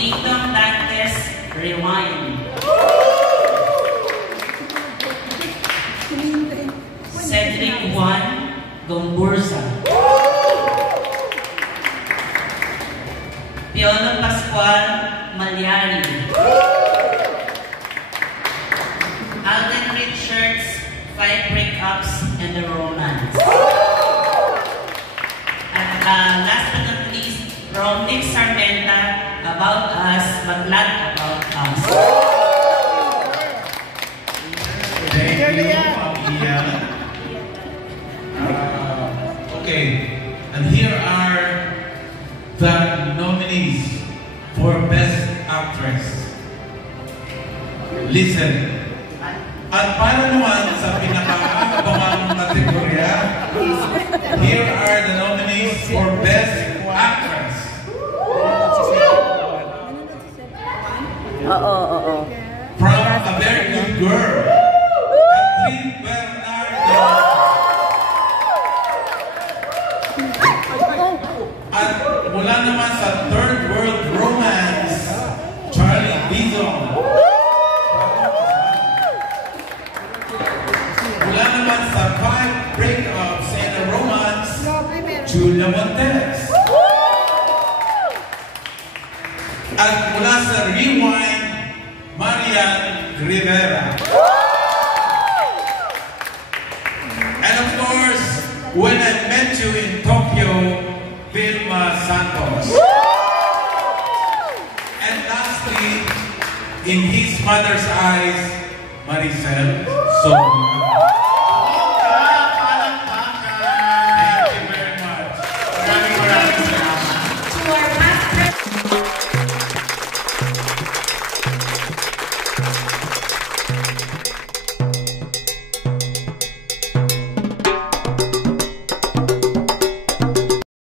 Dingdong Dantes Rewind. Cedric Juan Gomburza. Piolo Pascual Malyari. Alden Richards, 5 Breakups and a Romance. And last but not least, Romnick Sarmenta, About Us, but not About Us. Thank you, Ian. Okay, and here are the nominees for Best Actress. Listen. At para naman sa pinaka-abangang kategorya, here are the nominees for Best Actress. From A Very Good Girl, Catherine Bernardo. At mula naman sa Third World Romance, Charlie Dizon. Mula naman sa 5 Breakups and a Romance, Julia Montes. At mula sa Rewind, Marian Rivera. And of course, When I Met You in Tokyo, Vilma Santos. And lastly, In His Mother's Eyes, Maricel Soria.